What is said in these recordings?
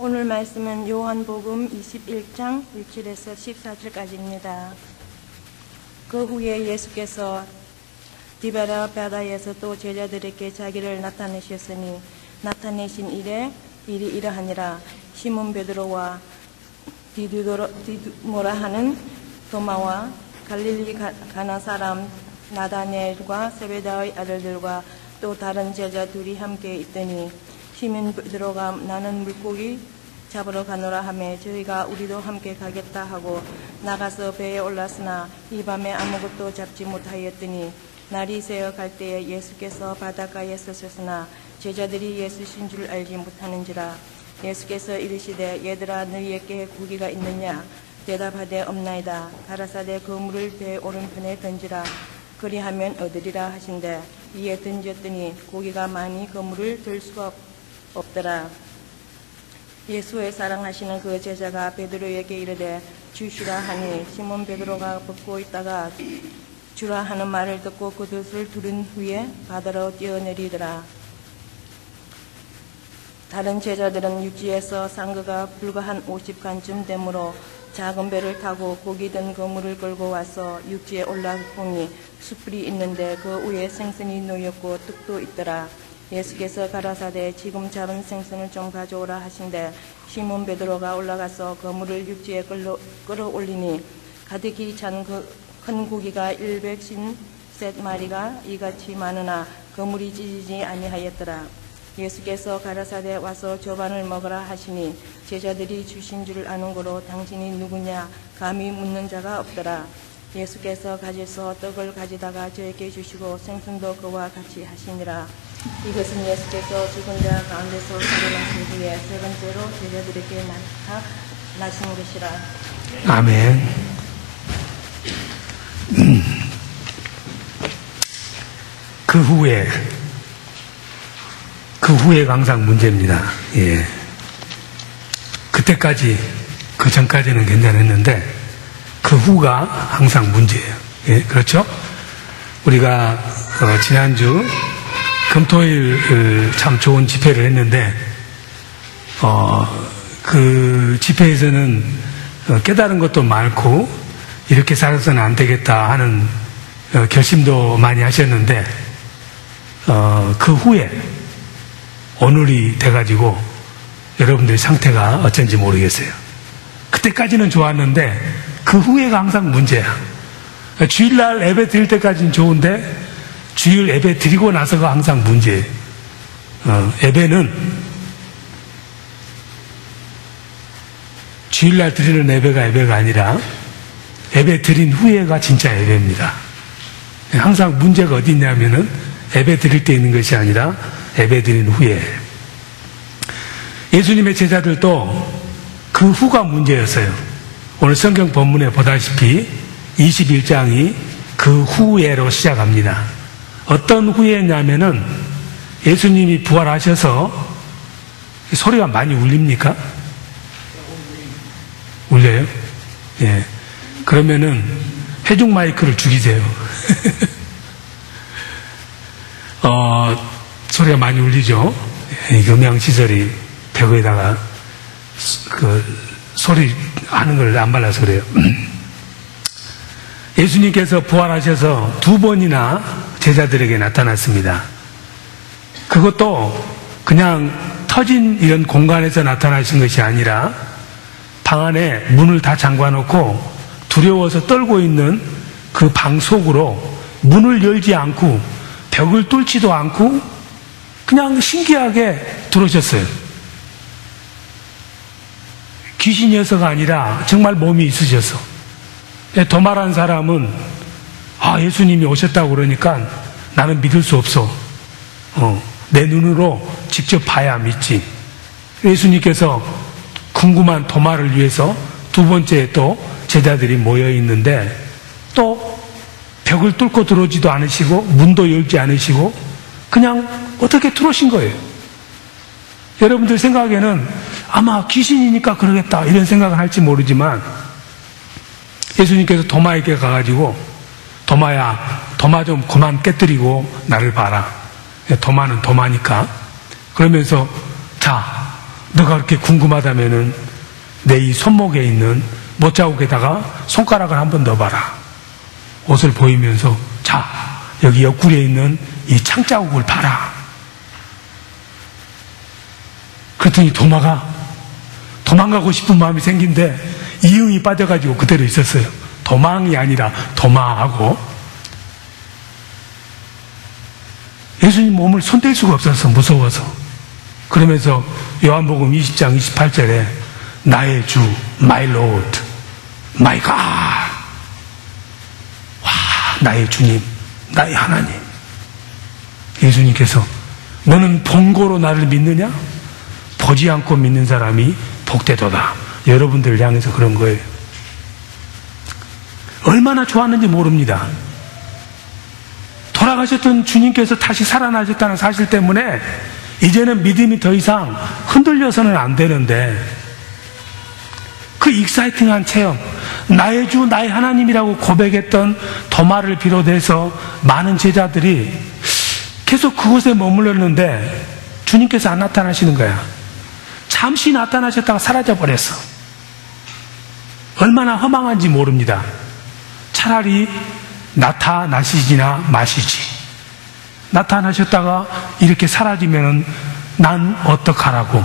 오늘 말씀은 요한복음 21장 1절에서 14절까지입니다. 그 후에 예수께서 디베라 바다에서 또 제자들에게 자기를 나타내셨으니 나타내신 일이 이러하니라. 시몬 베드로와 디두모라 하는 도마와 갈릴리 가나 사람 나다네엘과 세베다의 아들들과 또 다른 제자 둘이 함께 있더니 시몬 베드로가 나는 물고기 잡으러 가노라 하매 저희가 우리도 함께 가겠다 하고 나가서 배에 올랐으나 이 밤에 아무것도 잡지 못하였더니 날이 새어 갈 때에 예수께서 바닷가에 서셨으나 제자들이 예수신 줄 알지 못하는지라. 예수께서 이르시되 얘들아 너희에게 고기가 있느냐 대답하되 없나이다. 가라사대 그물을 배 오른편에 던지라. 그리하면 얻으리라 하신대 이에 던졌더니 고기가 많이 그물을 들 수가 없더라. 예수의 사랑하시는 그 제자가 베드로에게 이르되 주시라 하니 시몬 베드로가 벗고 있다가 주라 하는 말을 듣고 그 뜻을 들은 후에 바다로 뛰어내리더라. 다른 제자들은 육지에서 상거가 불과 한 50간쯤 되므로 작은 배를 타고 고기 든 그물을 끌고 와서 육지에 올라보니 숯불이 있는데 그 위에 생선이 놓였고 떡도 있더라. 예수께서 가라사대 지금 잡은 생선을 좀 가져오라 하신대 시몬 베드로가 올라가서 그물을 육지에 끌어올리니 가득히 찬 큰 고기가 153마리가 이같이 많으나 그물이 찢어지지 아니하였더라. 예수께서 가라사대 와서 저반을 먹으라 하시니 제자들이 주신 줄 아는 고로 당신이 누구냐 감히 묻는 자가 없더라. 예수께서 가져서 떡을 가지다가 저에게 주시고 생선도 그와 같이 하시니라. 이것은 예수께서 죽은 자 가운데서 살아나신 후에 세 번째로 제자들에게 나타나신 것이라. 아멘. 그 후에가 항상 문제입니다. 예. 그때까지, 그 전까지는 괜찮았는데, 그 후가 항상 문제예요. 예, 그렇죠? 우리가, 지난주, 금토일 참 좋은 집회를 했는데, 그 집회에서는 깨달은 것도 많고, 이렇게 살아서는 안 되겠다 하는 결심도 많이 하셨는데, 그 후에, 오늘이 돼가지고 여러분들의 상태가 어쩐지 모르겠어요. 그때까지는 좋았는데 그 후에가 항상 문제야. 주일날 예배 드릴 때까지는 좋은데 주일 예배 드리고 나서가 항상 문제예요. 예배는 주일날 드리는 예배가 아니라 예배 드린 후에가 진짜 예배입니다. 항상 문제가 어디 있냐면은 예배 드릴 때 있는 것이 아니라 예배 드린 후에. 예수님의 제자들도 그 후가 문제였어요. 오늘 성경 본문에 보다시피 21장이 그 후에로 시작합니다. 어떤 후에냐면은 예수님이 부활하셔서 소리가 많이 울립니까? 울려요? 예. 그러면은 해중 마이크를 죽이세요. 소리가 많이 울리죠? 음향시설이 벽에다가 소리 하는 걸 안 발라서 그래요. 예수님께서 부활하셔서 두 번이나 제자들에게 나타났습니다. 그것도 그냥 터진 이런 공간에서 나타나신 것이 아니라 방 안에 문을 다 잠궈놓고 두려워서 떨고 있는 그 방 속으로 문을 열지 않고 벽을 뚫지도 않고 그냥 신기하게 들어오셨어요. 귀신이어서가 아니라 정말 몸이 있으셔서. 도마라는 사람은 예수님이 오셨다고 그러니까 나는 믿을 수 없어. 내 눈으로 직접 봐야 믿지. 예수님께서 궁금한 도마를 위해서 두 번째 또 제자들이 모여 있는데 또 벽을 뚫고 들어오지도 않으시고 문도 열지 않으시고 그냥 어떻게 들어오신 거예요. 여러분들 생각에는 아마 귀신이니까 그러겠다 이런 생각을 할지 모르지만 예수님께서 도마에게 가가지고 도마야 도마 좀 그만 깨뜨리고 나를 봐라. 도마는 도마니까. 그러면서 자 너가 그렇게 궁금하다면은 내 이 손목에 있는 못자국에다가 손가락을 한번 넣어봐라. 옷을 보이면서 자, 여기 옆구리에 있는 이 창자국을 봐라. 그랬더니 도망가고 싶은 마음이 생긴데 이응이 빠져가지고 그대로 있었어요. 도망이 아니라 도마하고. 예수님 몸을 손댈 수가 없어서 무서워서. 그러면서 요한복음 20장 28절에 나의 주, my Lord, my God. 와, 나의 주님, 나의 하나님. 예수님께서 너는 본고로 나를 믿느냐? 보지 않고 믿는 사람이 복되도다. 여러분들을 향해서 그런 거예요. 얼마나 좋았는지 모릅니다. 돌아가셨던 주님께서 다시 살아나셨다는 사실 때문에 이제는 믿음이 더 이상 흔들려서는 안 되는데, 그 익사이팅한 체험, 나의 주, 나의 하나님이라고 고백했던 도마를 비롯해서 많은 제자들이 계속 그곳에 머물렀는데 주님께서 안 나타나시는 거야. 잠시 나타나셨다가 사라져버렸어. 얼마나 허망한지 모릅니다. 차라리 나타나시지나 마시지. 나타나셨다가 이렇게 사라지면은 난 어떡하라고.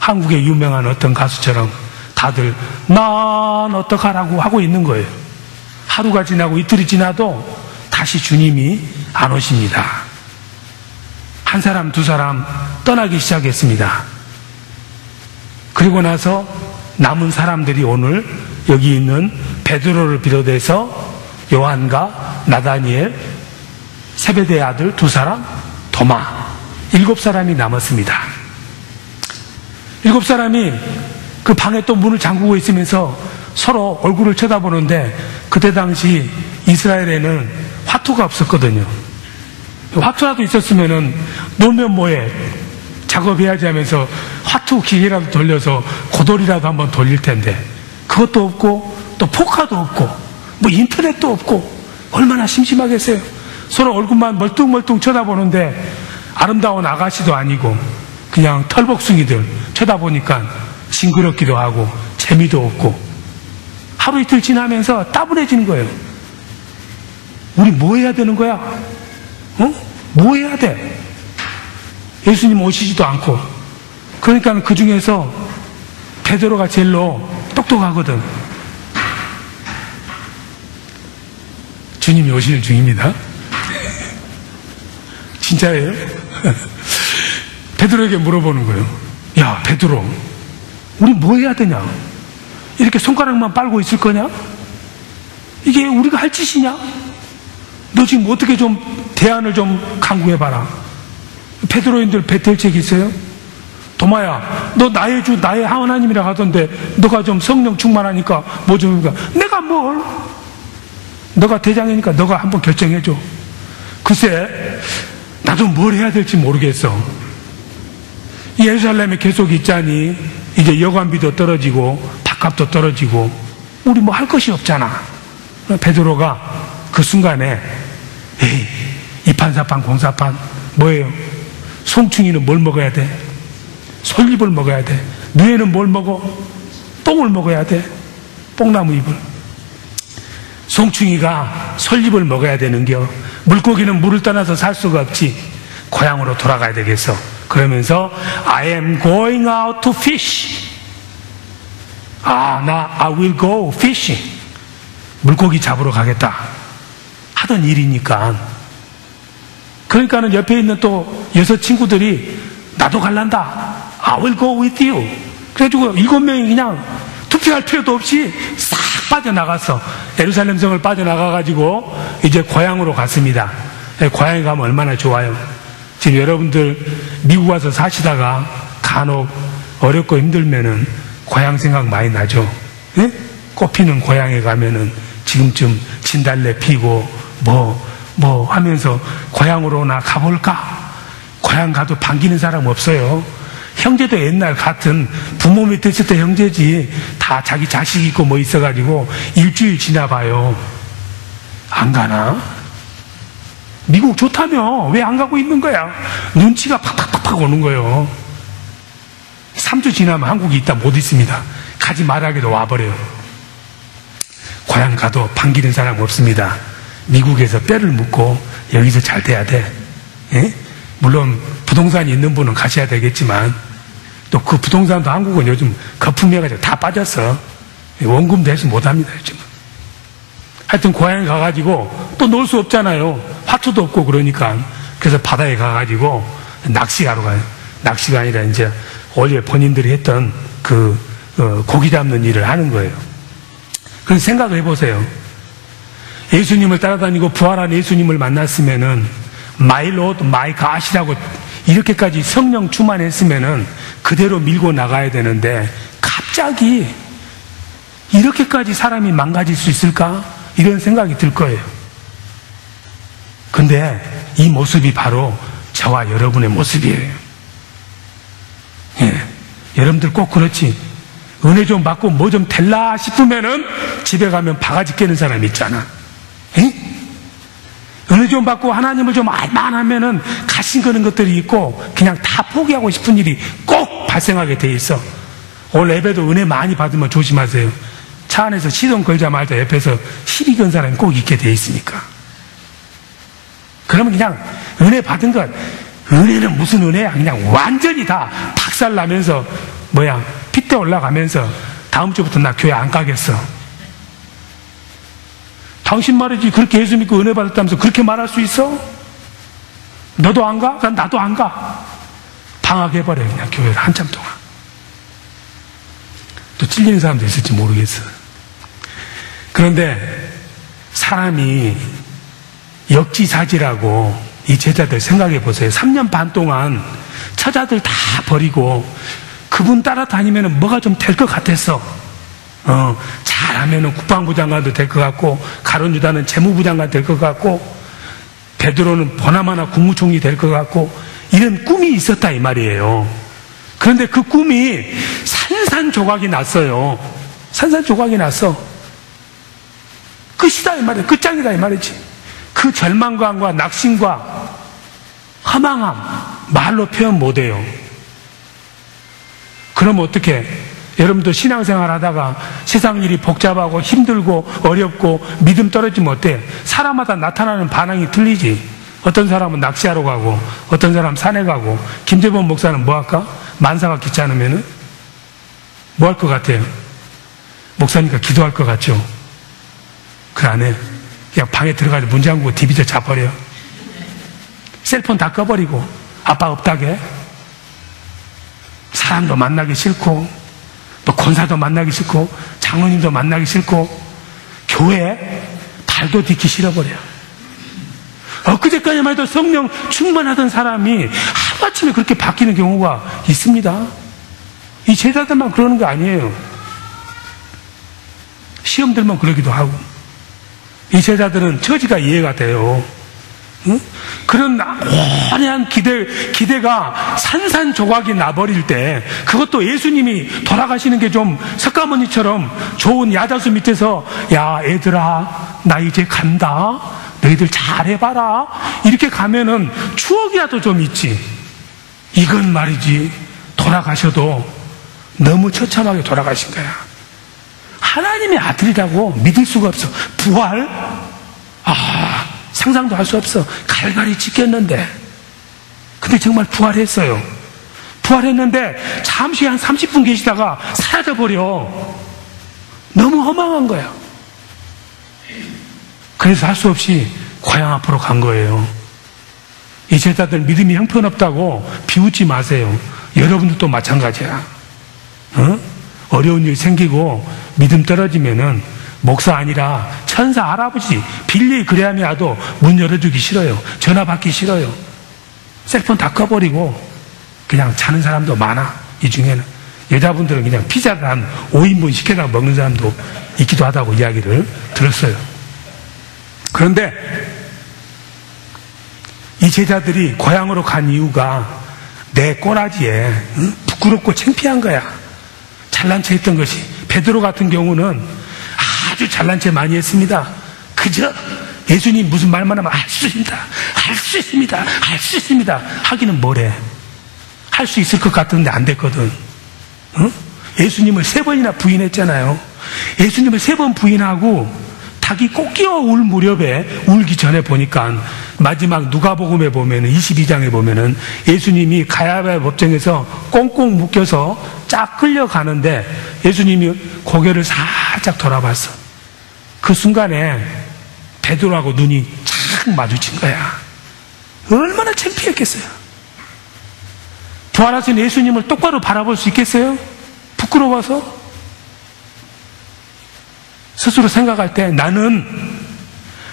한국의 유명한 어떤 가수처럼 다들 난 어떡하라고 하고 있는 거예요. 하루가 지나고 이틀이 지나도 다시 주님이 안 오십니다. 한 사람 두 사람 떠나기 시작했습니다. 그리고 나서 남은 사람들이 오늘 여기 있는 베드로를 비롯해서 요한과 나다니엘, 세베대의 아들 두 사람, 도마, 7사람이 남았습니다. 7사람이 그 방에 또 문을 잠그고 있으면서 서로 얼굴을 쳐다보는데, 그때 당시 이스라엘에는 화투가 없었거든요. 화투라도 있었으면은 놀면 뭐해, 작업해야지 하면서 화투 기계라도 돌려서 고돌이라도 한번 돌릴 텐데, 그것도 없고 또 포카도 없고 뭐 인터넷도 없고 얼마나 심심하겠어요. 서로 얼굴만 멀뚱멀뚱 쳐다보는데 아름다운 아가씨도 아니고 그냥 털복숭이들 쳐다보니까 징그럽기도 하고 재미도 없고, 하루 이틀 지나면서 따분해지는 거예요. 우리 뭐 해야 되는 거야? 뭐 해야 돼? 예수님 오시지도 않고. 그러니까 그 중에서 베드로가 제일로 똑똑하거든. 주님이 오시는 중입니다. 진짜예요? 베드로에게 물어보는 거예요. 야, 베드로, 우리 뭐 해야 되냐? 이렇게 손가락만 빨고 있을 거냐? 이게 우리가 할 짓이냐? 너 지금 어떻게 좀 대안을 좀 강구해봐라. 베드로인들 뱉을 있어요? 도마야, 너 나의 주, 나의 하나님이라 하던데 너가 좀 성령 충만하니까 뭐 좀, 내가 뭘? 너가 대장이니까 너가 한번 결정해줘. 글쎄, 나도 뭘 해야 될지 모르겠어. 예루살렘에 계속 있자니 이제 여관비도 떨어지고 밥값도 떨어지고 우리 뭐 할 것이 없잖아. 베드로가 그 순간에 에이, 이판사판 공사판 뭐예요? 송충이는 뭘 먹어야 돼? 솔잎을 먹어야 돼. 누에는 뭘 먹어? 똥을 먹어야 돼. 뽕나무 잎을. 송충이가 솔잎을 먹어야 되는겨. 물고기는 물을 떠나서 살 수가 없지. 고향으로 돌아가야 되겠어. 그러면서 I am going out to fish. 나 I will go fishing. 물고기 잡으러 가겠다 하던 일이니까. 그러니까는 옆에 있는 또 6 친구들이 나도 갈란다. I will go with you. 그래가지고 7명이 그냥 투표할 필요도 없이 싹 빠져나갔어. 예루살렘 성을 빠져나가가지고 이제 고향으로 갔습니다. 고향에 가면 얼마나 좋아요. 지금 여러분들 미국 와서 사시다가 간혹 어렵고 힘들면은 고향 생각 많이 나죠. 예? 꽃피는 고향에 가면은 지금쯤 진달래 피고 뭐 하면서 고향으로나 가볼까? 고향 가도 반기는 사람 없어요. 형제도 옛날 같은 부모 밑에 있을 때 형제지 다 자기 자식 있고 뭐 있어가지고 일주일 지나봐요. 안 가나? 미국 좋다며 왜 안 가고 있는 거야? 눈치가 팍팍팍팍 오는 거예요. 3주 지나면 한국에 있다 못 있습니다. 가지 말아게도 와버려요. 고향 가도 반기는 사람 없습니다. 미국에서 뼈를 묻고 여기서 잘 돼야 돼. 예? 물론 부동산이 있는 분은 가셔야 되겠지만 또 그 부동산도 한국은 요즘 거품해가지고 다 빠졌어. 원금 대수 못합니다 요즘은. 하여튼 고향에 가가지고 또 놀 수 없잖아요. 화투도 없고 그러니까. 그래서 바다에 가가지고 낚시하러 가요. 낚시가 아니라 이제 원래 본인들이 했던 그 고기 잡는 일을 하는 거예요. 그래서 생각을 해보세요. 예수님을 따라다니고 부활한 예수님을 만났으면은 마이 로드 마이 갓이라고 이렇게까지 성령 충만했으면은 그대로 밀고 나가야 되는데 갑자기 이렇게까지 사람이 망가질 수 있을까? 이런 생각이 들 거예요. 근데 이 모습이 바로 저와 여러분의 모습이에요. 예. 여러분들 꼭 그렇지. 은혜 좀 받고 뭐 좀 될라 싶으면은 집에 가면 바가지 깨는 사람 있잖아. 예? 은혜 좀 받고 하나님을 좀 알만하면은 가신 거는 것들이 있고 그냥 다 포기하고 싶은 일이 꼭 발생하게 돼 있어. 오늘 예배도 은혜 많이 받으면 조심하세요. 차 안에서 시동 걸자마자 옆에서 시비 건 사람이 꼭 있게 돼 있으니까. 그러면 그냥 은혜 받은 것, 은혜는 무슨 은혜야? 그냥 완전히 다 박살나면서 핏대 올라가면서 다음 주부터 나 교회 안 가겠어. 당신 말이지 그렇게 예수 믿고 은혜 받았다면서 그렇게 말할 수 있어? 너도 안 가? 그럼 나도 안 가. 방학해버려 그냥 교회를 한참 동안. 또 찔리는 사람도 있을지 모르겠어. 그런데 사람이 역지사지라고 이 제자들 생각해 보세요. 3년 반 동안 처자들 다 버리고 그분 따라다니면 뭐가 좀 될 것 같았어. 잘하면 국방부 장관도 될 것 같고 가론유다는 재무부 장관 될 것 같고 베드로는 보나마나 국무총리 될 것 같고 이런 꿈이 있었다 이 말이에요. 그런데 그 꿈이 산산조각이 났어요. 산산조각이 났어. 끝이다 이 말이야. 끝장이다 이 말이지. 그 절망감과 낙심과 허망함 말로 표현 못해요. 그럼 어떻게? 여러분도 신앙생활 하다가 세상 일이 복잡하고 힘들고 어렵고 믿음 떨어지면 어때? 사람마다 나타나는 반응이 틀리지. 어떤 사람은 낚시하러 가고 어떤 사람은 산에 가고 김재범 목사는 뭐 할까? 만사가 귀찮으면은 뭐 할 것 같아요? 목사니까 기도할 것 같죠? 그 안에 그냥 방에 들어가서 문 잠그고 디비저 자버려. 셀폰 다 꺼버리고 아빠 없다게. 사람도 만나기 싫고 또 권사도 만나기 싫고 장로님도 만나기 싫고 교회 발도 딛기 싫어버려요. 엊그제까지만 해도 성령 충만하던 사람이 하루아침에 그렇게 바뀌는 경우가 있습니다. 이 제자들만 그러는 거 아니에요. 시험들만 그러기도 하고. 이 제자들은 처지가 이해가 돼요. 응? 그런 오래한 기대가 산산조각이 나버릴 때 그것도 예수님이 돌아가시는 게 좀 석가모니처럼 좋은 야자수 밑에서 야 애들아 나 이제 간다 너희들 잘해봐라 이렇게 가면은 추억이라도 좀 있지. 이건 말이지 돌아가셔도 너무 처참하게 돌아가신 거야. 하나님의 아들이라고 믿을 수가 없어. 부활? 상상도 할 수 없어. 갈갈이 찍혔는데. 근데 정말 부활했어요. 부활했는데 잠시 한 30분 계시다가 사라져버려. 너무 허망한 거야. 그래서 할 수 없이 고향 앞으로 간 거예요. 이 제자들 믿음이 형편없다고 비웃지 마세요. 여러분들도 마찬가지야. 어려운 일 생기고 믿음 떨어지면은 목사 아니라 천사 할아버지 빌리 그레함이라도 문 열어주기 싫어요. 전화 받기 싫어요. 셀폰 다 꺼버리고 그냥 자는 사람도 많아. 이 중에는 여자분들은 그냥 피자를 한 5인분 시켜다 먹는 사람도 있기도 하다고 이야기를 들었어요. 그런데 이 제자들이 고향으로 간 이유가 내 꼬라지에 부끄럽고 창피한 거야. 잘난 체 했던 것이. 베드로 같은 경우는 아주 잘난 체 많이 했습니다. 그저 예수님 무슨 말만 하면 할 수 있습니다. 할 수 있습니다. 할 수 있습니다. 하기는 뭐래. 할 수 있을 것 같은데 안 됐거든. 예수님을 3번이나 부인했잖아요. 예수님을 3번 부인하고 닭이 꼭 끼어 울 무렵에 울기 전에 보니까 마지막 누가복음에 보면은 22장에 보면은 예수님이 가야바의 법정에서 꽁꽁 묶여서 쫙 끌려가는데 예수님이 고개를 살짝 돌아봤어. 그 순간에 베드로하고 눈이 착 마주친 거야. 얼마나 창피했겠어요. 부활하신 예수님을 똑바로 바라볼 수 있겠어요? 부끄러워서? 스스로 생각할 때 나는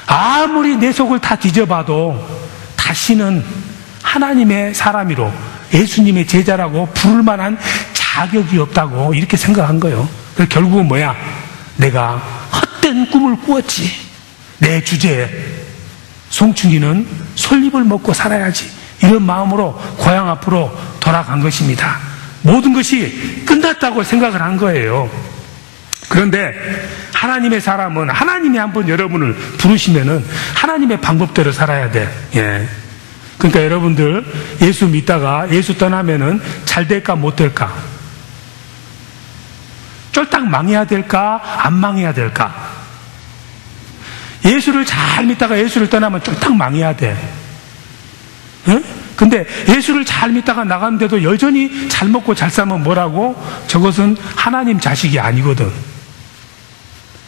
아무리 내 속을 다 뒤져봐도 다시는 하나님의 사람이로 예수님의 제자라고 부를 만한 자격이 없다고 이렇게 생각한 거예요. 그래서 결국은 뭐야? 내가 헛된 꿈을 꾸었지. 내 주제에 송충이는 솔잎을 먹고 살아야지. 이런 마음으로 고향 앞으로 돌아간 것입니다. 모든 것이 끝났다고 생각을 한 거예요. 그런데 하나님의 사람은 하나님이 한번 여러분을 부르시면은 하나님의 방법대로 살아야 돼. 예. 그러니까 여러분들 예수 믿다가 예수 떠나면은 잘 될까 못 될까? 쫄딱 망해야 될까? 안 망해야 될까? 예수를 잘 믿다가 예수를 떠나면 쫄딱 망해야 돼. 응? 근데 예수를 잘 믿다가 나갔는데도 여전히 잘 먹고 잘 살면 뭐라고? 저것은 하나님 자식이 아니거든.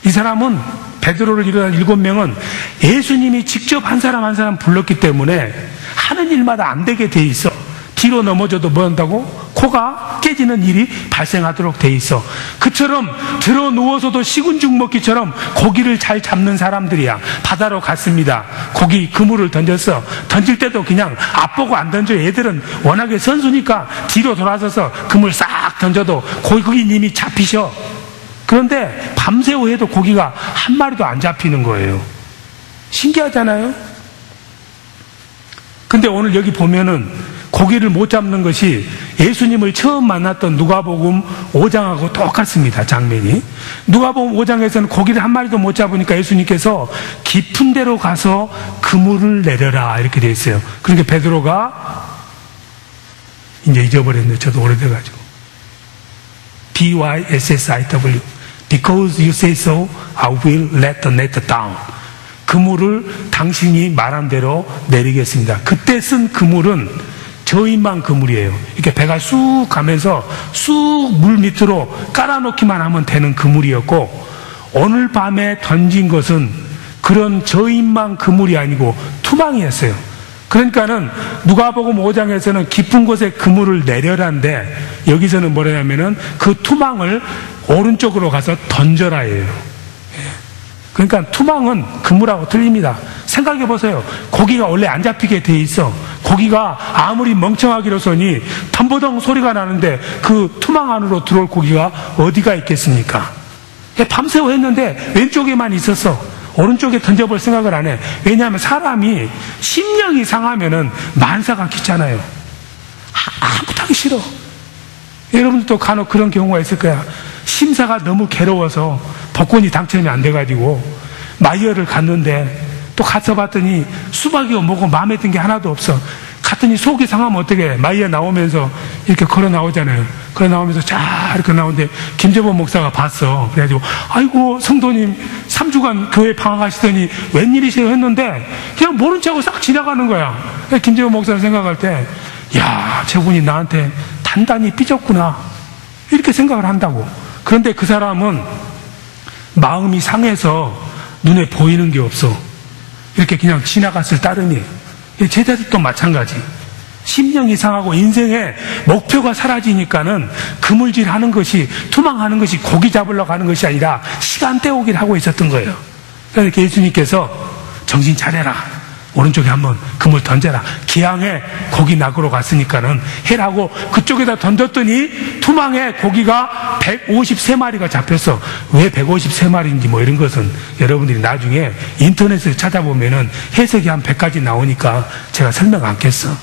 이 사람은 베드로를 일어난 7명은 예수님이 직접 한 사람 한 사람 불렀기 때문에 하는 일마다 안 되게 돼 있어. 뒤로 넘어져도 뭐 한다고? 코가 깨지는 일이 발생하도록 돼 있어. 그처럼 들어 누워서도 식은 죽 먹기처럼 고기를 잘 잡는 사람들이야. 바다로 갔습니다. 고기 그물을 던졌어. 던질 때도 그냥 앞보고 안 던져. 얘들은 워낙에 선수니까 뒤로 돌아서서 그물 싹 던져도 고기님이 잡히셔. 그런데 밤새워 해도 고기가 한 마리도 안 잡히는 거예요. 신기하잖아요? 근데 오늘 여기 보면은 고기를 못 잡는 것이 예수님을 처음 만났던 누가복음 5장하고 똑같습니다. 장면이. 누가복음 5장에서는 고기를 한 마리도 못 잡으니까 예수님께서 깊은 데로 가서 그물을 내려라 이렇게 돼 있어요. 그러니까 베드로가 이제 잊어버렸네. 저도 오래돼가지고. BYSSIW Because you say so, I will let the net down. 그물을 당신이 말한 대로 내리겠습니다. 그때 쓴 그물은 저인만 그물이에요. 이렇게 배가 쑥 가면서 쑥 물 밑으로 깔아놓기만 하면 되는 그물이었고, 오늘 밤에 던진 것은 그런 저인만 그물이 아니고 투망이었어요. 그러니까는 누가복음 5장에서는 깊은 곳에 그물을 내려라는데 여기서는 뭐냐면은 그 투망을 오른쪽으로 가서 던져라예요. 그러니까 투망은 그물하고 틀립니다. 생각해 보세요. 고기가 원래 안 잡히게 돼 있어. 고기가 아무리 멍청하기로서니 덤버덩 소리가 나는데 그 투망 안으로 들어올 고기가 어디가 있겠습니까? 밤새워 했는데 왼쪽에만 있었어. 오른쪽에 던져볼 생각을 안 해. 왜냐하면 사람이 심령이 상하면은 만사가 귀찮아요. 아무도 하기 싫어. 여러분들도 간혹 그런 경우가 있을 거야. 심사가 너무 괴로워서 복권이 당첨이 안 돼가지고 마이어를 갔는데 또 가서 봤더니 수박이고 뭐고 마음에 든 게 하나도 없어. 갔더니 속이 상하면 어떻게 해? 마이어 나오면서 이렇게 걸어 나오잖아요. 걸어 나오면서 쫙 이렇게 나오는데 김재범 목사가 봤어. 그래가지고 아이고 성도님 3주간 교회 방학하시더니 웬일이세요 했는데 그냥 모른 척하고 싹 지나가는 거야. 김재범 목사를 생각할 때 야, 저분이 나한테 단단히 삐졌구나 이렇게 생각을 한다고. 그런데 그 사람은 마음이 상해서 눈에 보이는 게 없어. 이렇게 그냥 지나갔을 따름이. 제자들도 마찬가지. 심령이 상하고 인생의 목표가 사라지니까는 그물질 하는 것이, 투망하는 것이 고기 잡으러 가는 것이 아니라 시간 때우기를 하고 있었던 거예요. 그래서 예수님께서 정신 차려라. 오른쪽에 한번 그물 던져라. 기왕에 고기 낚으러 갔으니까는 해라고 그쪽에다 던졌더니 투망에 고기가 153마리가 잡혔어. 왜 153마리인지 뭐 이런 것은 여러분들이 나중에 인터넷에서 찾아보면은 해석이 한 100가지 나오니까 제가 설명 않겠어.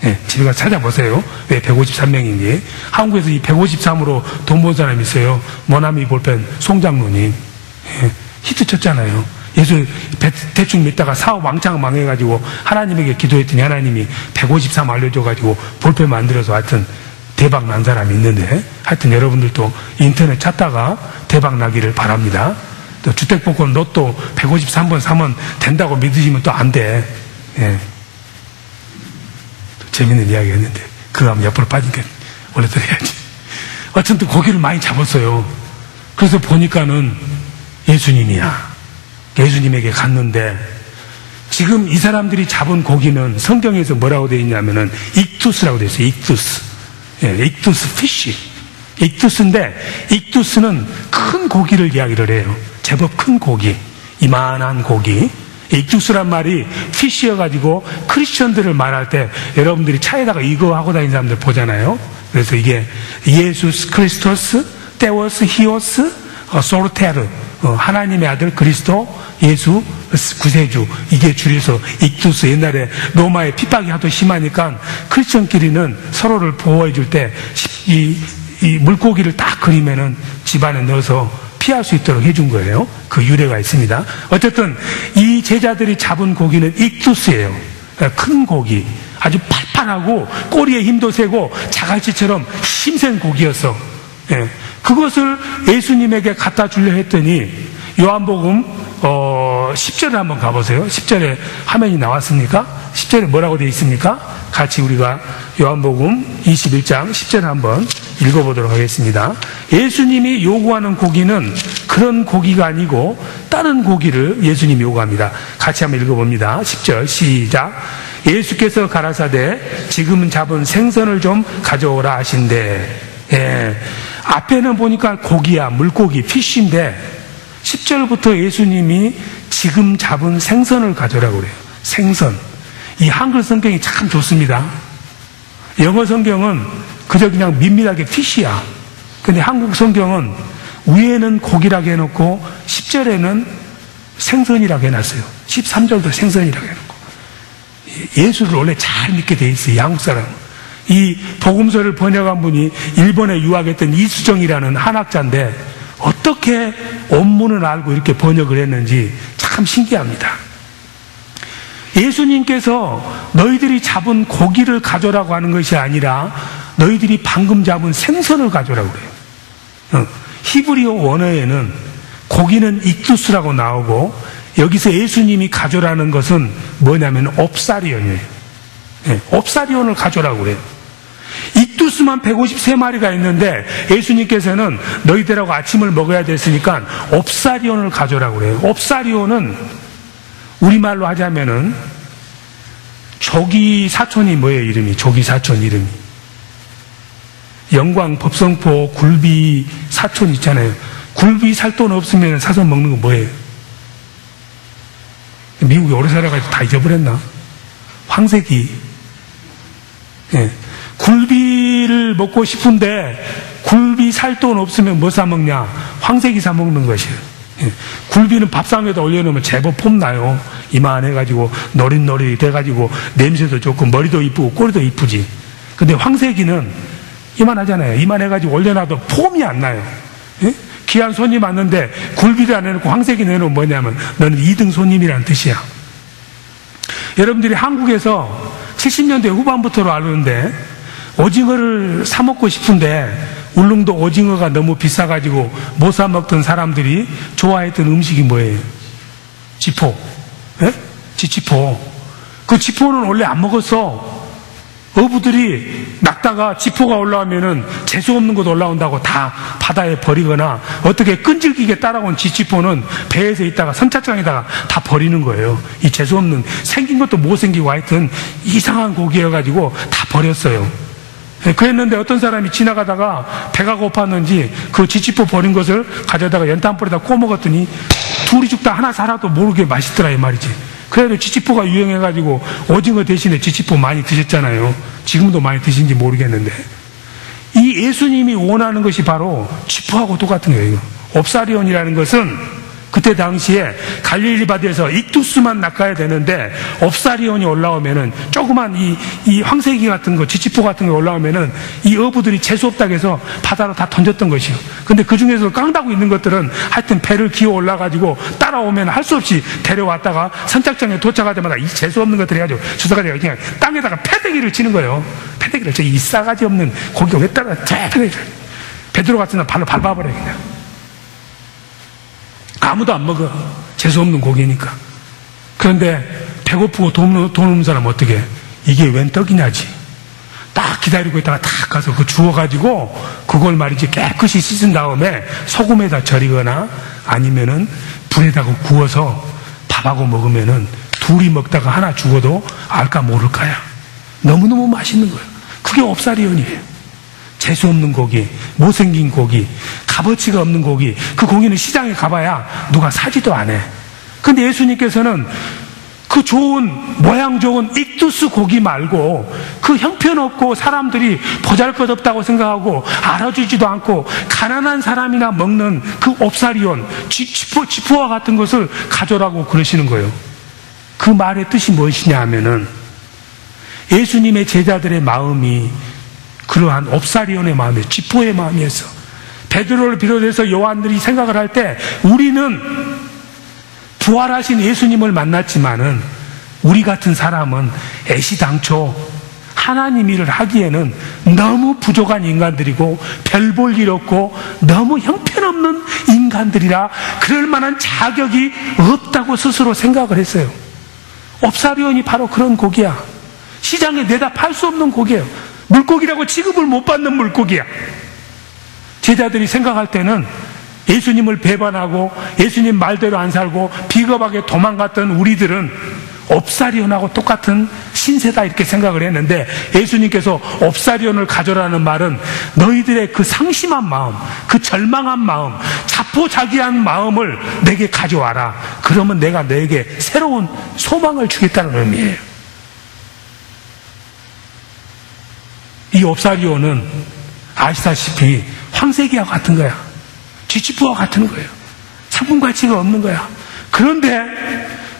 네, 집에 가서 찾아보세요. 왜 153명인지. 한국에서 이 153으로 돈 번 사람이 있어요. 모나미 볼펜 송장로님. 네, 히트 쳤잖아요. 예수 대충 믿다가 사업 왕창 망해가지고 하나님에게 기도했더니 하나님이 153 알려줘가지고 볼펜 만들어서 하여튼 대박 난 사람이 있는데, 하여튼 여러분들도 인터넷 찾다가 대박 나기를 바랍니다. 또 주택복권 로또 153번 사면 된다고 믿으시면 또 안 돼. 예. 또 재밌는 이야기였는데, 그거 하면 옆으로 빠지니까 원래 들어야지. 어쨌든 고기를 많이 잡았어요. 그래서 보니까는 예수님이야. 예수님에게 갔는데, 지금 이 사람들이 잡은 고기는 성경에서 뭐라고 되어 있냐면은 익투스라고 되어 있어요. 익투스. 예, 익투스 피쉬. 익투스인데, 익투스는 큰 고기를 이야기를 해요. 제법 큰 고기. 이만한 고기. 익투스란 말이 피쉬여가지고 크리스천들을 말할 때 여러분들이 차에다가 이거 하고 다니는 사람들 보잖아요. 그래서 이게 예수스 크리스토스, 테오스, 히오스, 소르테르. 하나님의 아들 그리스도, 예수, 구세주. 이게 줄여서 익투스. 옛날에 로마에 핍박이 하도 심하니까 크리스천끼리는 서로를 보호해 줄 때 이 물고기를 딱 그리면은 집안에 넣어서 피할 수 있도록 해준 거예요. 그 유래가 있습니다. 어쨌든 이 제자들이 잡은 고기는 익투스예요. 큰 고기. 아주 팔팔하고 꼬리에 힘도 세고 자갈치처럼 힘센 고기였어. 예. 그것을 예수님에게 갖다 주려 했더니 요한복음 10절에 한번 가보세요. 10절에 화면이 나왔습니까? 10절에 뭐라고 되어 있습니까? 같이 우리가 요한복음 21장 10절 한번 읽어보도록 하겠습니다. 예수님이 요구하는 고기는 그런 고기가 아니고 다른 고기를 예수님이 요구합니다. 같이 한번 읽어봅니다. 10절 시작. 예수께서 가라사대 지금 잡은 생선을 좀 가져오라 하신대. 예. 앞에는 보니까 고기야, 물고기, 피쉬인데 10절부터 예수님이 지금 잡은 생선을 가져오라고 그래요. 생선. 이 한글 성경이 참 좋습니다. 영어 성경은 그저 그냥 밋밋하게 피쉬야. 근데 한국 성경은 위에는 고기라고 해놓고 10절에는 생선이라고 해놨어요. 13절도 생선이라고 해놓고. 예수를 원래 잘 믿게 돼 있어요. 한국 사람은. 이 복음서를 번역한 분이 일본에 유학했던 이수정이라는 한학자인데 어떻게 원문을 알고 이렇게 번역을 했는지 참 신기합니다. 예수님께서 너희들이 잡은 고기를 가져라고 하는 것이 아니라 너희들이 방금 잡은 생선을 가져라고 그래요. 히브리어 원어에는 고기는 익투스라고 나오고 여기서 예수님이 가져라는 것은 뭐냐면 옵사리온이에요. 네, 옵사리온을 가져라고 그래요. 익투스만 153마리가 있는데 예수님께서는 너희들하고 아침을 먹어야 됐으니까 옵사리온을 가져라고 그래요. 옵사리온은 우리말로 하자면은 조기 사촌이 뭐예요? 이름이 조기 사촌 이름이 영광 법성포 굴비 사촌 있잖아요. 굴비 살 돈 없으면 사서 먹는 거 뭐예요? 미국에 오래 살아가지고 다 잊어버렸나? 황새기. 예. 굴비를 먹고 싶은데 굴비 살 돈 없으면 뭐 사 먹냐? 황새기 사 먹는 것이에요. 예. 굴비는 밥상에다 올려놓으면 제법 폼나요. 이만해가지고 노릿노릿 돼가지고 냄새도 좋고 머리도 이쁘고 꼬리도 이쁘지. 근데 황새기는 이만하잖아요. 이만해가지고 올려놔도 폼이 안 나요. 예? 귀한 손님 왔는데 굴비를 안 해놓고 황새기 내놓으면 뭐냐면 너는 2등 손님이라는 뜻이야. 여러분들이 한국에서 70년대 후반부터로 알았는데 오징어를 사 먹고 싶은데 울릉도 오징어가 너무 비싸가지고 못 사 먹던 사람들이 좋아했던 음식이 뭐예요? 지포. 예? 지포. 그 지포는 원래 안 먹었어. 어부들이 낚다가 지포가 올라오면은 재수없는 것 올라온다고 다 바다에 버리거나 어떻게 끈질기게 따라온 지포는 배에서 있다가 선착장에다가 다 버리는 거예요. 이 재수없는 생긴 것도 못생기고 하여튼 이상한 고기여가지고 다 버렸어요. 그랬는데 어떤 사람이 지나가다가 배가 고팠는지 그 지치포 버린 것을 가져다가 연탄불에다 구워 먹었더니 둘이 죽다 하나 살아도 모르게 맛있더라 이 말이지. 그래도 지치포가 유행해가지고 오징어 대신에 지치포 많이 드셨잖아요. 지금도 많이 드신지 모르겠는데 이 예수님이 원하는 것이 바로 지포하고 똑같은 거예요. 옵사리온이라는 것은 그때 당시에 갈릴리 바다에서 익투스만 낚아야 되는데 옵사리온이 올라오면은 조그만 이 황새기 같은 거, 지치포 같은 거 올라오면은 이 어부들이 재수없다고 해서 바다로 다 던졌던 것이요. 근데 그 중에서 깡다고 있는 것들은 하여튼 배를 기어 올라가지고 따라오면 할 수 없이 데려왔다가 선착장에 도착할 때마다 이 재수없는 것들이 해가지고 주사가지고 그냥 땅에다가 패대기를 치는 거예요. 패대기를, 이 싸가지 없는 고기가 왜 따라, 패대기를. 베드로 같은 날 발로 밟아버려, 그냥. 아무도 안 먹어. 재수없는 고기니까. 그런데 배고프고 돈 없는 사람 어떻게 해? 이게 웬 떡이냐지. 딱 기다리고 있다가 딱 가서 그 주워가지고 그걸 말이지 깨끗이 씻은 다음에 소금에다 절이거나 아니면은 불에다가 구워서 밥하고 먹으면은 둘이 먹다가 하나 죽어도 알까 모를까야. 너무너무 맛있는 거예요. 그게 옵사리온이에요. 재수없는 고기, 못생긴 고기, 값어치가 없는 고기. 그 고기는 시장에 가봐야 누가 사지도 않아. 근데 예수님께서는 그 좋은, 모양 좋은 익두스 고기 말고 그 형편없고 사람들이 보잘것없다고 생각하고 알아주지도 않고 가난한 사람이나 먹는 그 옵사리온, 지포와 같은 것을 가져라고 그러시는 거예요. 그 말의 뜻이 무엇이냐 하면은 예수님의 제자들의 마음이 그러한 옵사리온의 마음이에요. 지포의 마음이었어. 베드로를 비롯해서 요한들이 생각을 할 때 우리는 부활하신 예수님을 만났지만은 우리 같은 사람은 애시당초 하나님 일을 하기에는 너무 부족한 인간들이고 별 볼 일 없고 너무 형편없는 인간들이라 그럴 만한 자격이 없다고 스스로 생각을 했어요. 옵사리온이 바로 그런 고기야. 시장에 내다 팔 수 없는 고기예요. 물고기라고 취급을 못 받는 물고기야. 제자들이 생각할 때는 예수님을 배반하고 예수님 말대로 안 살고 비겁하게 도망갔던 우리들은 옵사리온하고 똑같은 신세다 이렇게 생각을 했는데 예수님께서 옵사리온을 가져라는 말은 너희들의 그 상심한 마음, 그 절망한 마음, 자포자기한 마음을 내게 가져와라. 그러면 내가 너에게 새로운 소망을 주겠다는 의미예요. 이 옵사리온은 아시다시피 황새기와 같은 거야. 쥐치포와 같은 거예요. 상품 가치가 없는 거야. 그런데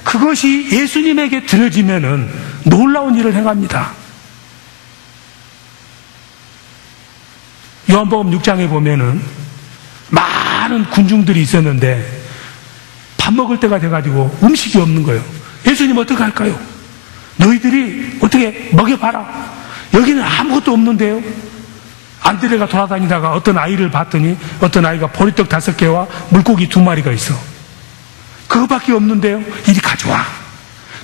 그것이 예수님에게 들어지면은 놀라운 일을 행합니다. 요한복음 6장에 보면은 많은 군중들이 있었는데 밥 먹을 때가 돼가지고 음식이 없는 거예요. 예수님 어떻게 할까요? 너희들이 어떻게 먹여봐라. 여기는 아무것도 없는데요. 안드레가 돌아다니다가 어떤 아이를 봤더니 어떤 아이가 보리떡 5개와 물고기 2마리가 있어. 그거밖에 없는데요. 이리 가져와.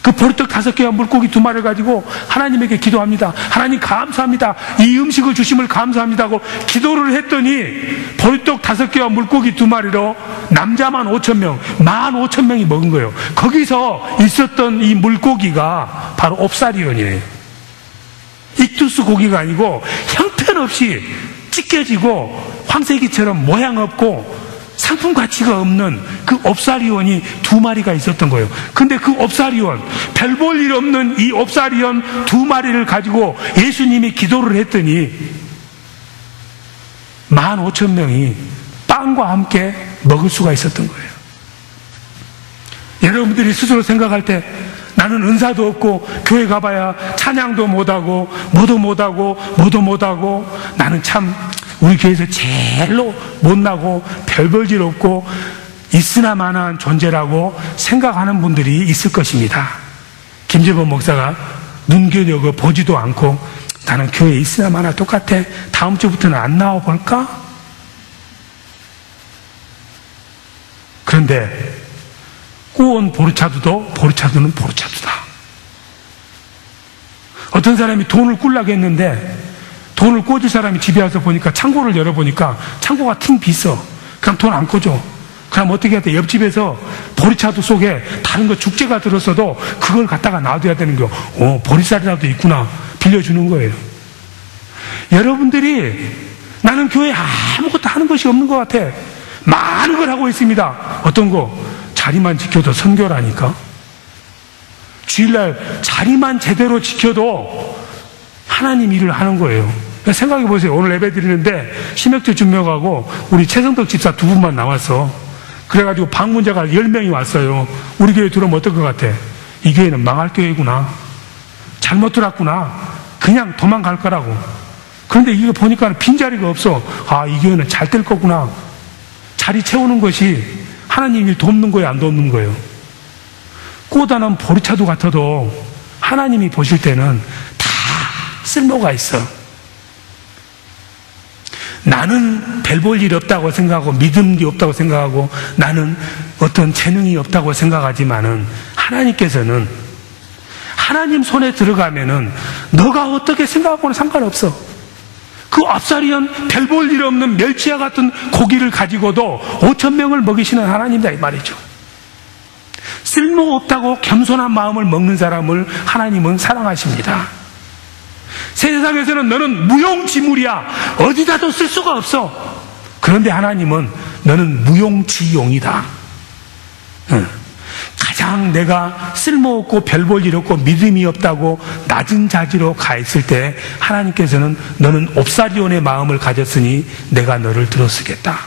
그 보리떡 5개와 물고기 2마리를 가지고 하나님에게 기도합니다. 하나님 감사합니다. 이 음식을 주심을 감사합니다 하고 기도를 했더니 보리떡 5개와 물고기 2마리로 남자만 5,000명, 15,000명이 먹은 거예요. 거기서 있었던 이 물고기가 바로 옵사리온이에요. 익두스 고기가 아니고 형편없이 찢겨지고 황새기처럼 모양 없고 상품 가치가 없는 그 옵사리온이 2마리가 있었던 거예요. 근데 그 옵사리온, 별 볼 일 없는 이 옵사리온 2마리를 가지고 예수님이 기도를 했더니 15,000명이 빵과 함께 먹을 수가 있었던 거예요. 여러분들이 스스로 생각할 때 나는 은사도 없고 교회 가봐야 찬양도 못하고 뭐도 못하고 나는 참 우리 교회에서 제일로 못나고 별 볼 일 없고 있으나마나한 존재라고 생각하는 분들이 있을 것입니다. 김재범 목사가 눈겨겨고 보지도 않고 나는 교회에 있으나마나 똑같아. 다음 주부터는 안 나와 볼까? 그런데 꾸온 보르차드도 보르차드는 보르차드다. 어떤 사람이 돈을 꿀라고 했는데 돈을 꽂을 사람이 집에 와서 보니까 창고를 열어보니까 창고가 팅 비어. 그럼 돈 안 꽂아. 그럼 어떻게 해야 돼? 옆집에서 보리차드 속에 다른 거 죽재가 들었어도 그걸 갖다가 놔둬야 되는 거. 보리쌀이라도 있구나. 빌려주는 거예요. 여러분들이 나는 교회에 아무것도 하는 것이 없는 것 같아. 많은 걸 하고 있습니다. 어떤 거? 자리만 지켜도 선교라니까. 주일날 자리만 제대로 지켜도 하나님 일을 하는 거예요. 생각해 보세요. 오늘 예배 드리는데 심혁재 준명하고 우리 최성덕 집사 2분만 나왔어. 그래가지고 방문자가 10명이 왔어요. 우리 교회 들어오면 어떨 것 같아? 이 교회는 망할 교회구나. 잘못 들었구나. 그냥 도망갈 거라고. 그런데 이거 보니까 빈자리가 없어. 아, 이 교회는 잘 될 거구나. 자리 채우는 것이 하나님 일 돕는 거예요, 안 돕는 거예요? 꼬다난 보리차도 같아도 하나님이 보실 때는 다 쓸모가 있어. 나는 별 볼 일 없다고 생각하고 믿음이 없다고 생각하고 나는 어떤 재능이 없다고 생각하지만은 하나님께서는 하나님 손에 들어가면은 너가 어떻게 생각하고는 상관없어. 그 압사리온 별 볼 일 없는 멸치와 같은 고기를 가지고도 5,000명을 먹이시는 하나님이다 이 말이죠. 쓸모없다고 겸손한 마음을 먹는 사람을 하나님은 사랑하십니다. 세상에서는 너는 무용지물이야. 어디다도 쓸 수가 없어. 그런데 하나님은 너는 무용지용이다. 가장 내가 쓸모없고 별 볼 일 없고 믿음이 없다고 낮은 자지로 가 있을 때 하나님께서는 너는 옵사리온의 마음을 가졌으니 내가 너를 들어쓰겠다.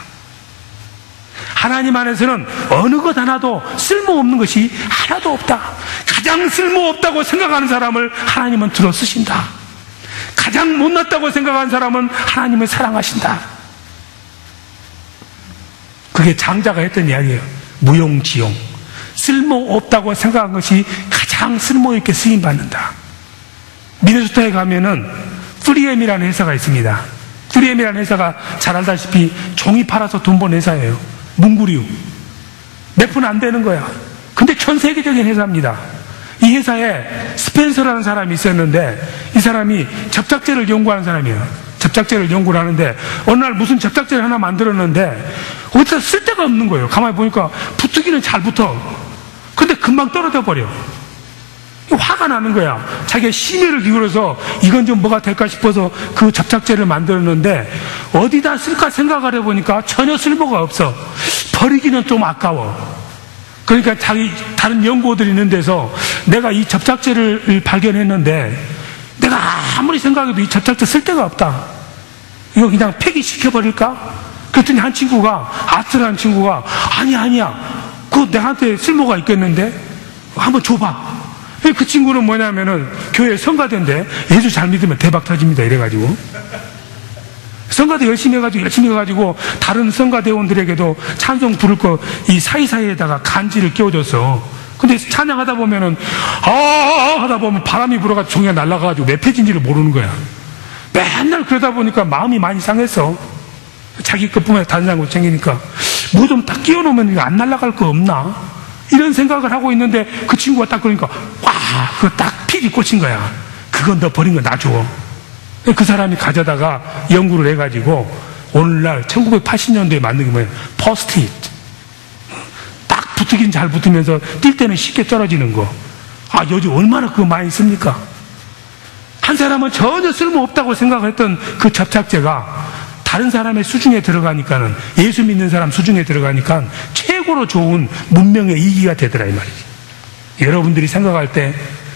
하나님 안에서는 어느 것 하나도 쓸모없는 것이 하나도 없다. 가장 쓸모없다고 생각하는 사람을 하나님은 들어쓰신다. 가장 못났다고 생각하는 사람은 하나님을 사랑하신다. 그게 장자가 했던 이야기예요. 무용지용. 쓸모없다고 생각한 것이 가장 쓸모있게 쓰임받는다. 미네소타에 가면은 3M이라는 회사가 있습니다. 3M이라는 회사가 잘 알다시피 종이 팔아서 돈 버는 회사예요. 문구류. 몇 푼 안 되는 거야. 근데 전 세계적인 회사입니다. 이 회사에 스펜서라는 사람이 있었는데 이 사람이 접착제를 연구하는 사람이에요. 접착제를 연구를 하는데 어느 날 무슨 접착제를 하나 만들었는데 어디다 쓸 데가 없는 거예요. 가만히 보니까 붙기는 잘 붙어. 근데 금방 떨어져 버려. 화가 나는 거야. 자기가 심혈을 기울여서 이건 좀 뭐가 될까 싶어서 그 접착제를 만들었는데 어디다 쓸까 생각을 해보니까 전혀 쓸모가 없어. 버리기는 좀 아까워. 그러니까 다른 연구원들이 있는 데서 내가 이 접착제를 발견했는데 내가 아무리 생각해도 이 접착제 쓸 데가 없다. 이거 그냥 폐기시켜버릴까? 그랬더니 한 친구가, 아트라는 친구가 아니야. 그거 내한테 쓸모가 있겠는데? 한번 줘봐. 그 친구는 뭐냐면은 교회 성가대인데 예수 잘 믿으면 대박 터집니다. 이래가지고. 성가대 열심히 해가지고 다른 성가대원들에게도 찬송 부를 거 이 사이사이에다가 간지를 끼워줬어. 근데 찬양하다 보면은 하다 보면 바람이 불어가지고 종이가 날아가가지고 몇 페이지인지를 모르는 거야. 맨날 그러다 보니까 마음이 많이 상했어. 자기 것뿐만 아니라 다른 사람 거 챙기니까 뭐 좀 딱 끼워놓으면 이거 안 날아갈 거 없나? 이런 생각을 하고 있는데 그 친구가 딱 그러니까 그거 딱 필이 꽂힌 거야. 그건 너 버린 거 나 줘. 그 사람이 가져다가 연구를 해가지고 오늘날 1980년도에 만든 게 뭐예요? 포스트잇. 딱 붙긴 잘 붙으면서 뛸 때는 쉽게 떨어지는 거. 요즘 얼마나 그거 많이 씁니까? 한 사람은 전혀 쓸모없다고 생각했던 그 접착제가 다른 사람의 수중에 들어가니까는, 예수 믿는 사람 수중에 들어가니까 최고로 좋은 문명의 이기가 되더라 이 말이지. 여러분들이 생각할 때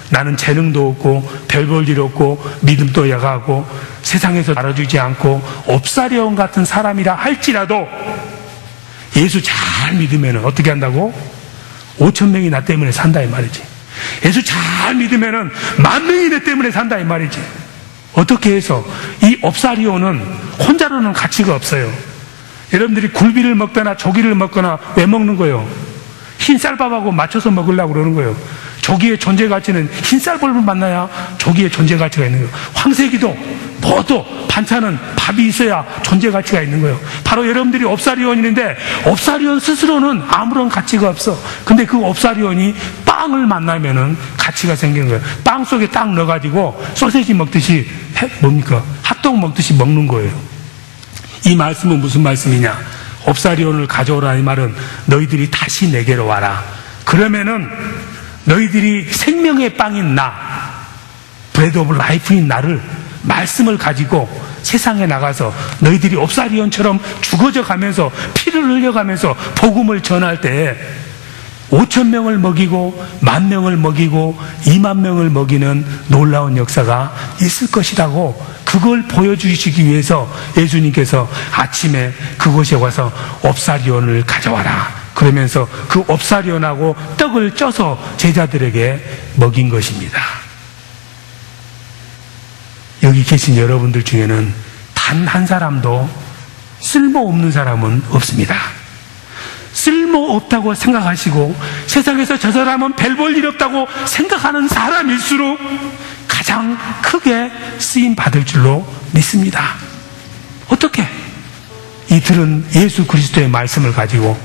나는 재능도 없고 별 볼 일 없고 믿음도 약하고 세상에서 알아주지 않고 옵사리온 같은 사람이라 할지라도 예수 잘 믿으면 어떻게 한다고? 5,000명이 나 때문에 산다 이 말이지. 예수 잘 믿으면 10,000명이 내 때문에 산다 이 말이지. 어떻게 해서? 이 옵사리온은 혼자로는 가치가 없어요. 여러분들이 굴비를 먹거나 조기를 먹거나 왜 먹는 거예요? 흰 쌀밥하고 맞춰서 먹으려고 그러는 거예요. 조기의 존재 가치는 흰 쌀밥을 만나야 조기의 존재 가치가 있는 거예요. 황새기도 뭐도 반찬은 밥이 있어야 존재 가치가 있는 거예요. 바로 여러분들이 옵사리온인데 옵사리온 스스로는 아무런 가치가 없어. 근데 그 옵사리온이 빵을 만나면은 가치가 생기는 거예요. 빵 속에 딱 넣어가지고 소세지 먹듯이 뭡니까? 핫도그 먹듯이 먹는 거예요. 이 말씀은 무슨 말씀이냐? 옵사리온을 가져오라 이 말은 너희들이 다시 내게로 와라. 그러면은 너희들이 생명의 빵인 나, 브레드 오브 라이프인 나를, 말씀을 가지고 세상에 나가서 너희들이 옵사리온처럼 죽어져 가면서 피를 흘려가면서 복음을 전할 때 5,000명을 먹이고 10,000명을 먹이고 20,000명을 먹이는 놀라운 역사가 있을 것이라고, 그걸 보여주시기 위해서 예수님께서 아침에 그곳에 와서 옵사리온을 가져와라 그러면서 그 옵사리온하고 떡을 쪄서 제자들에게 먹인 것입니다. 여기 계신 여러분들 중에는 단 한 사람도 쓸모없는 사람은 없습니다. 쓸모없다고 생각하시고 세상에서 저 사람은 별 볼 일 없다고 생각하는 사람일수록 가장 크게 쓰임 받을 줄로 믿습니다. 어떻게? 이 들은 예수 그리스도의 말씀을 가지고,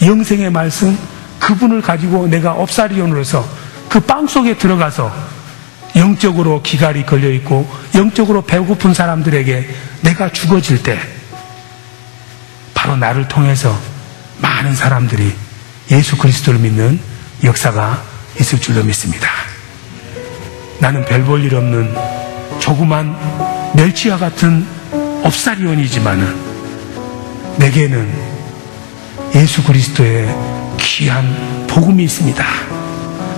영생의 말씀, 그분을 가지고 내가 옵사리온으로서 그 빵 속에 들어가서 영적으로 기갈이 걸려있고 영적으로 배고픈 사람들에게 내가 죽어질 때 바로 나를 통해서 많은 사람들이 예수 그리스도를 믿는 역사가 있을 줄로 믿습니다. 나는 별 볼 일 없는 조그만 멸치와 같은 옵사리온이지만은 내게는 예수 그리스도의 귀한 복음이 있습니다.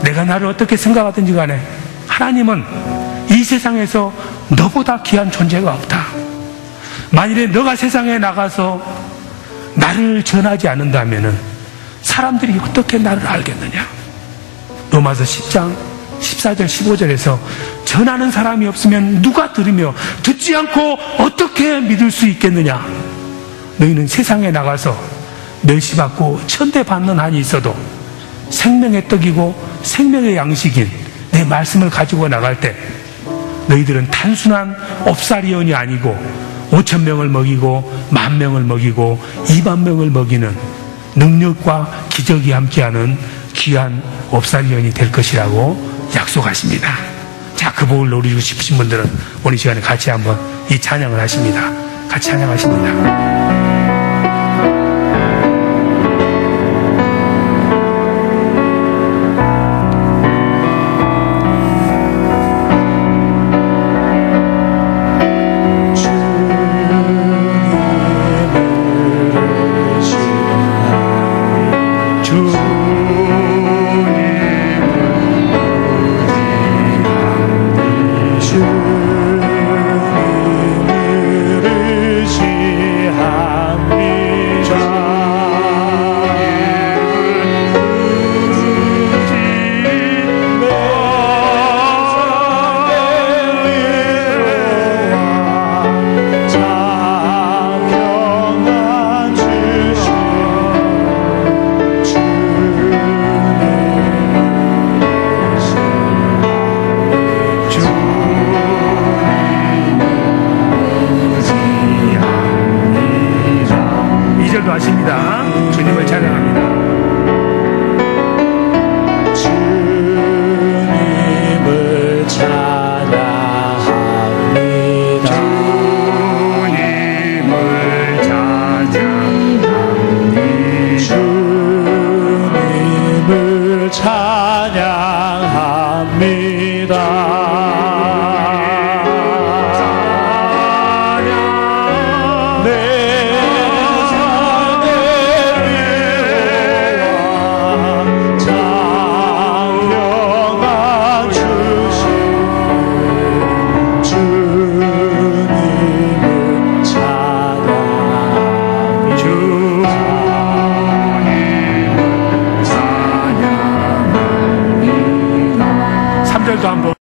내가 나를 어떻게 생각하든지 간에 하나님은 이 세상에서 너보다 귀한 존재가 없다. 만일에 너가 세상에 나가서 나를 전하지 않는다면 사람들이 어떻게 나를 알겠느냐. 로마서 10장 14절 15절에서 전하는 사람이 없으면 누가 들으며 듣지 않고 어떻게 믿을 수 있겠느냐. 너희는 세상에 나가서 멸시받고 천대받는 한이 있어도 생명의 떡이고 생명의 양식인 내 말씀을 가지고 나갈 때 너희들은 단순한 옵사리온이 아니고 5,000명을 먹이고 10,000명을 먹이고 20,000명을 먹이는 능력과 기적이 함께하는 귀한 옵사리온이 될 것이라고 약속하십니다. 자, 그 복을 누리고 싶으신 분들은 오늘 시간에 같이 한번 이 찬양을 하십니다. 같이 찬양하십니다. 하십니다. 주님을 찬양합니다.